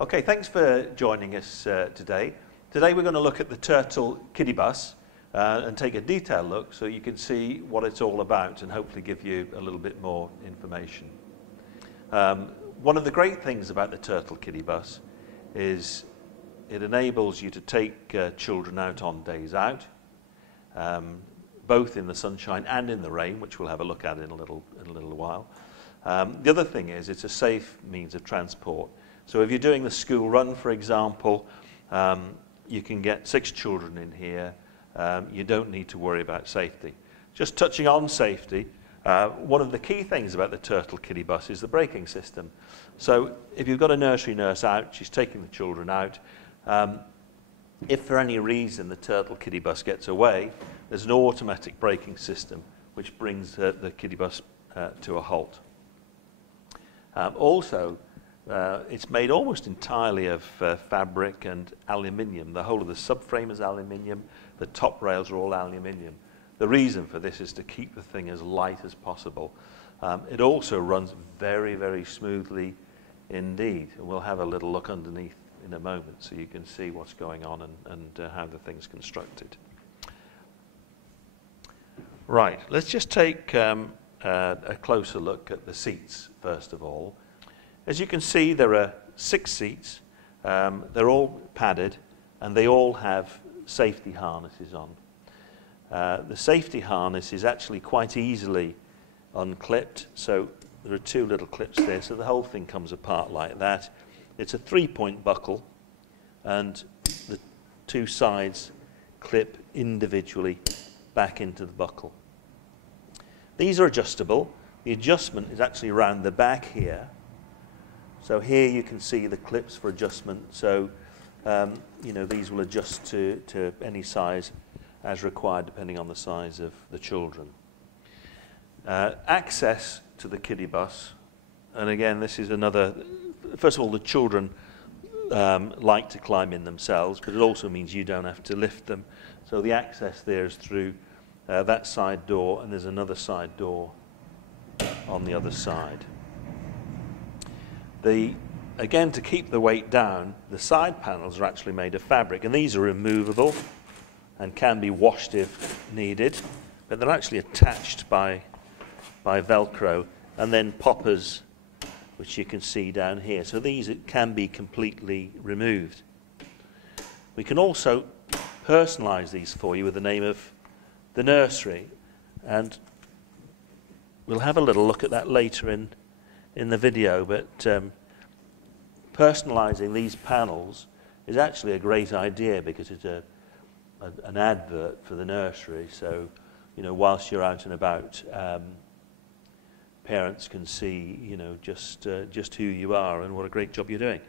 Okay, thanks for joining us today. Today we're going to look at the Turtle Kiddy Bus and take a detailed look so you can see what it's all about and hopefully give you a little bit more information. One of the great things about the Turtle Kiddy Bus is it enables you to take children out on days out, both in the sunshine and in the rain, which we'll have a look at in a little while. The other thing is it's a safe means of transport. So if you're doing the school run, for example, you can get 6 children in here. You don't need to worry about safety. Just touching on safety, one of the key things about the Turtle Kiddy Bus is the braking system. So if you've got a nursery nurse out, she's taking the children out. If for any reason the Turtle Kiddy Bus gets away, there's an automatic braking system which brings the kiddie bus to a halt. Also, it's made almost entirely of fabric and aluminium. The whole of the subframe is aluminium. The top rails are all aluminium. The reason for this is to keep the thing as light as possible. It also runs very, very smoothly indeed. And we'll have a little look underneath in a moment so you can see what's going on and how the thing's constructed. Right, let's just take a closer look at the seats first of all. As you can see, there are 6 seats. They're all padded and they all have safety harnesses on. The safety harness is actually quite easily unclipped, so there are 2 little clips there, so the whole thing comes apart like that. It's a 3-point buckle and the 2 sides clip individually back into the buckle. These are adjustable. The adjustment is actually around the back here. So here you can see the clips for adjustment. So, you know, these will adjust to any size as required depending on the size of the children. Access to the kiddie bus, and again this is another, first of all the children like to climb in themselves, but it also means you don't have to lift them. So the access there is through that side door, and there's another side door on the other side. Again, to keep the weight down, the side panels are actually made of fabric, and these are removable and can be washed if needed, but they're actually attached by Velcro and then poppers, which you can see down here. So these can be completely removed. We can also personalize these for you with the name of the nursery, and we'll have a little look at that later in the video, but personalizing these panels is actually a great idea because it's an advert for the nursery. So, you know, whilst you're out and about, parents can see, you know, just who you are and what a great job you're doing.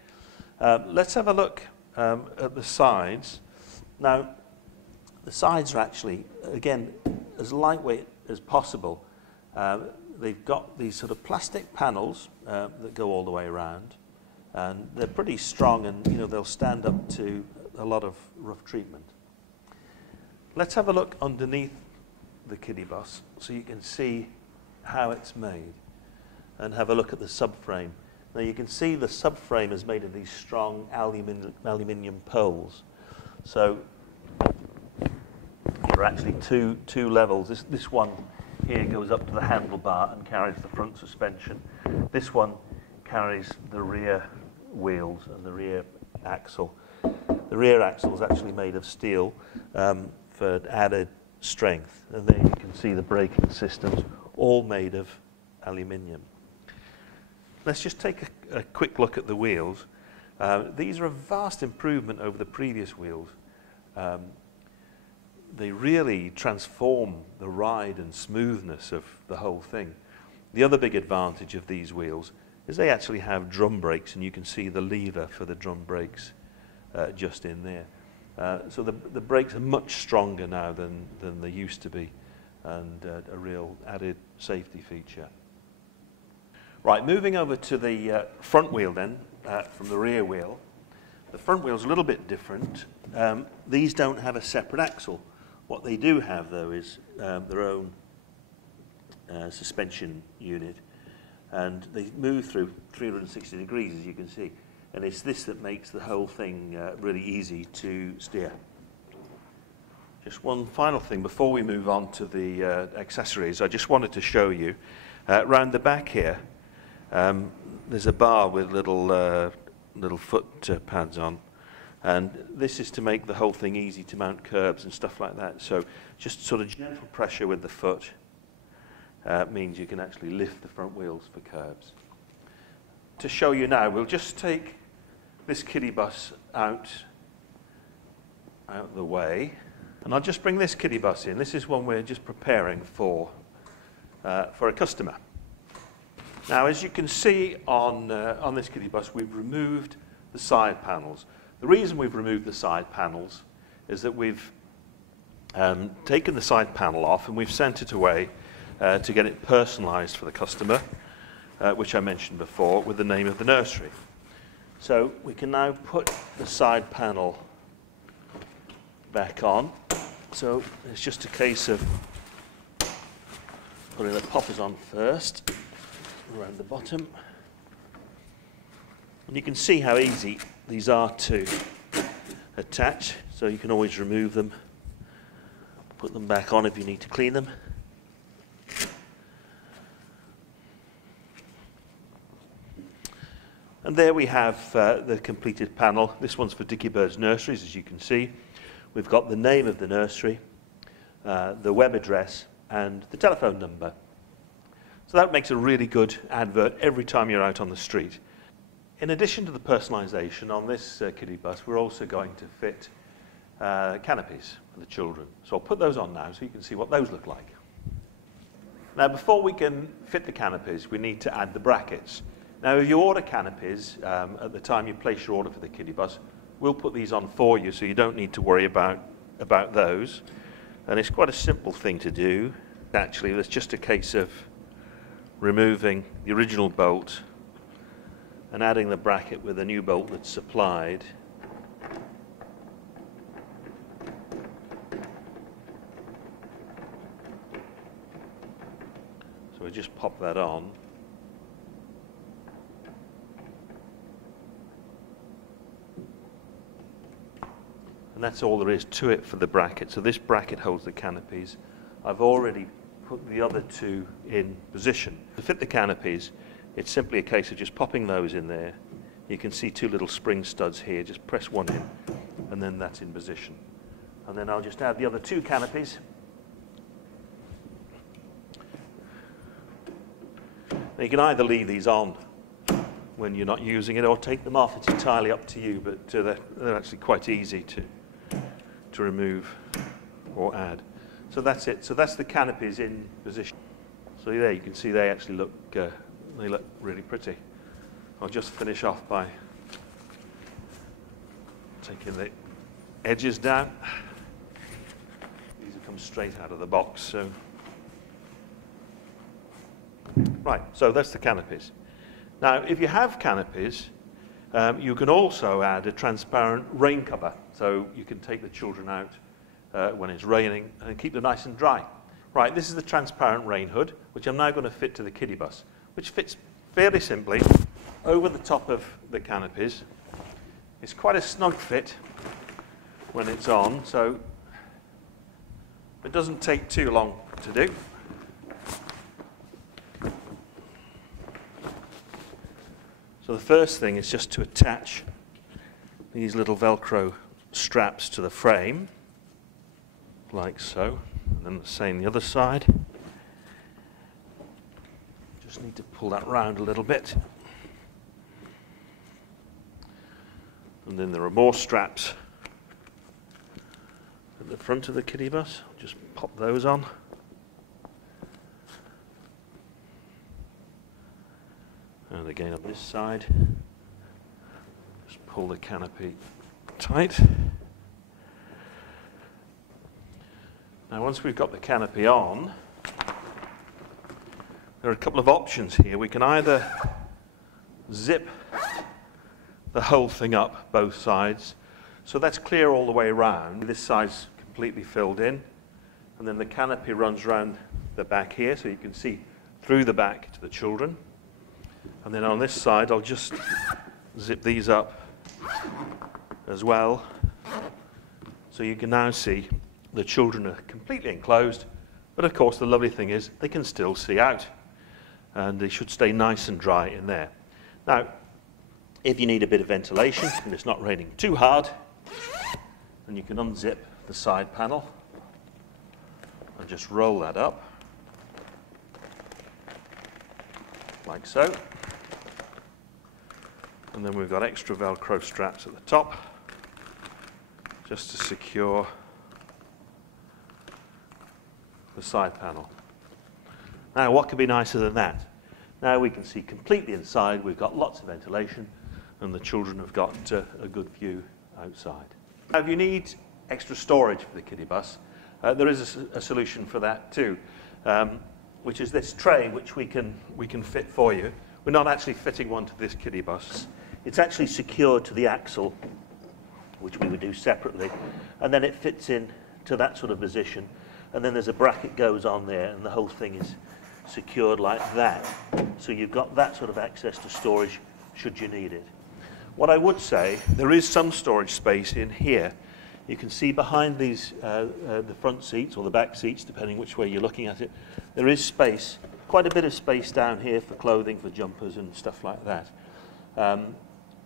Let's have a look at the sides. Now, the sides are actually, again, as lightweight as possible. They've got these sort of plastic panels that go all the way around, and they're pretty strong, and you know they'll stand up to a lot of rough treatment. Let's have a look underneath the kiddie bus so you can see how it's made, and have a look at the subframe. Now you can see the subframe is made of these strong aluminium poles. So there are actually two levels. This one here goes up to the handlebar and carries the front suspension. This one carries the rear wheels and the rear axle. The rear axle is actually made of steel for added strength. And there you can see the braking systems, all made of aluminium. Let's just take a quick look at the wheels. These are a vast improvement over the previous wheels. They really transform the ride and smoothness of the whole thing. The other big advantage of these wheels is they actually have drum brakes, and you can see the lever for the drum brakes just in there. So the brakes are much stronger now than they used to be, and a real added safety feature. Right, moving over to the front wheel then, from the rear wheel. The front wheel's a little bit different. These don't have a separate axle. What they do have, though, is their own suspension unit, and they move through 360 degrees, as you can see, and it's this that makes the whole thing really easy to steer. Just one final thing before we move on to the accessories. I just wanted to show you round the back here. There's a bar with little foot pads on, and this is to make the whole thing easy to mount curbs and stuff like that. So just sort of gentle pressure with the foot means you can actually lift the front wheels for curbs. To show you now, we'll just take this kiddie bus out the way, and I'll just bring this kiddie bus in. This is one we're just preparing for a customer. Now, as you can see on this kiddie bus, we've removed the side panels. The reason we've removed the side panels is that we've taken the side panel off and we've sent it away to get it personalised for the customer, which I mentioned before, with the name of the nursery. So we can now put the side panel back on. So it's just a case of putting the poppers on first, around the bottom. And you can see how easy these are to attach, so you can always remove them, put them back on if you need to clean them. And there we have the completed panel. This one's for Dicky Bird's Nurseries, as you can see. We've got the name of the nursery, the web address, and the telephone number. So that makes a really good advert every time you're out on the street. In addition to the personalisation on this kiddie bus, we're also going to fit canopies for the children. So I'll put those on now so you can see what those look like. Now, before we can fit the canopies, we need to add the brackets. Now, if you order canopies, at the time you place your order for the kiddie bus, we'll put these on for you, so you don't need to worry about those. And it's quite a simple thing to do. Actually, it's just a case of removing the original bolt and adding the bracket with a new bolt that's supplied. So we just pop that on. And that's all there is to it for the bracket. So this bracket holds the canopies. I've already put the other two in position. To fit the canopies, it's simply a case of just popping those in there. You can see two little spring studs here. Just press one in, and then that's in position. And then I'll just add the other two canopies. Now you can either leave these on when you're not using it or take them off. It's entirely up to you, but they're actually quite easy to remove or add. So that's it. So that's the canopies in position. So there you can see they actually look really pretty. I'll just finish off by taking the edges down. These have come straight out of the box. So right, so that's the canopies. Now, if you have canopies, you can also add a transparent rain cover, so you can take the children out when it's raining and keep them nice and dry. Right, this is the transparent rain hood, which I'm now going to fit to the kiddie bus, which fits fairly simply over the top of the canopies. It's quite a snug fit when it's on, so it doesn't take too long to do. So the first thing is just to attach these little Velcro straps to the frame, like so, and then the same the other side. Just need to pull that round a little bit. And then there are more straps at the front of the kiddie bus. Just pop those on. And again on this side, just pull the canopy tight. Now once we've got the canopy on, there are a couple of options here. We can either zip the whole thing up, both sides, so that's clear all the way around. This side's completely filled in, and then the canopy runs around the back here so you can see through the back to the children. And then on this side, I'll just zip these up as well. So you can now see the children are completely enclosed, but of course the lovely thing is they can still see out, and they should stay nice and dry in there. Now, if you need a bit of ventilation and it's not raining too hard, then you can unzip the side panel and just roll that up, like so. And then we've got extra Velcro straps at the top, just to secure the side panel. Now, what could be nicer than that? Now we can see completely inside, we've got lots of ventilation, and the children have got a good view outside. Now, if you need extra storage for the kiddie bus, there is a solution for that too, which is this tray which we can fit for you. We're not actually fitting one to this kiddie bus. It's actually secured to the axle, which we would do separately, and then it fits in to that sort of position, and then there's a bracket goes on there, and the whole thing is secured like that. So you've got that sort of access to storage should you need it. What I would say, there is some storage space in here. You can see behind these, the front seats or the back seats, depending which way you're looking at it, there is space, quite a bit of space down here for clothing, for jumpers and stuff like that.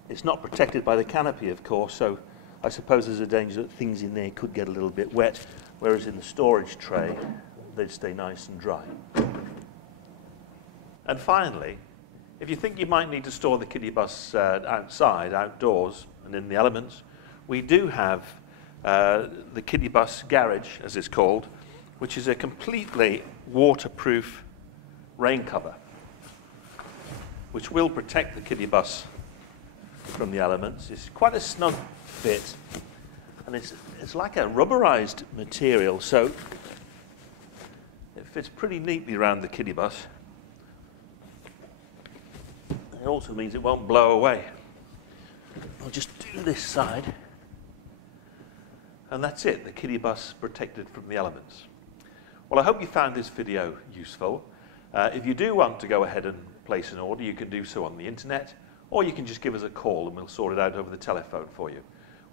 It's not protected by the canopy, of course, so I suppose there's a danger that things in there could get a little bit wet, whereas in the storage tray, they'd stay nice and dry. And finally, if you think you might need to store the kiddie bus outside, outdoors, and in the elements, we do have the kiddie bus garage, as it's called, which is a completely waterproof rain cover, which will protect the kiddie bus from the elements. It's quite a snug fit, and it's like a rubberized material, so it fits pretty neatly around the kiddie bus. It also means it won't blow away. I'll just do this side, and that's it, the kiddie bus protected from the elements. Well, I hope you found this video useful. If you do want to go ahead and place an order, you can do so on the internet, or you can just give us a call and we'll sort it out over the telephone for you.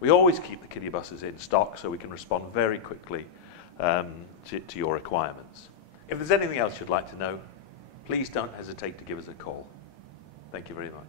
We always keep the kiddie buses in stock so we can respond very quickly to your requirements. If there's anything else you'd like to know, please don't hesitate to give us a call. Thank you very much.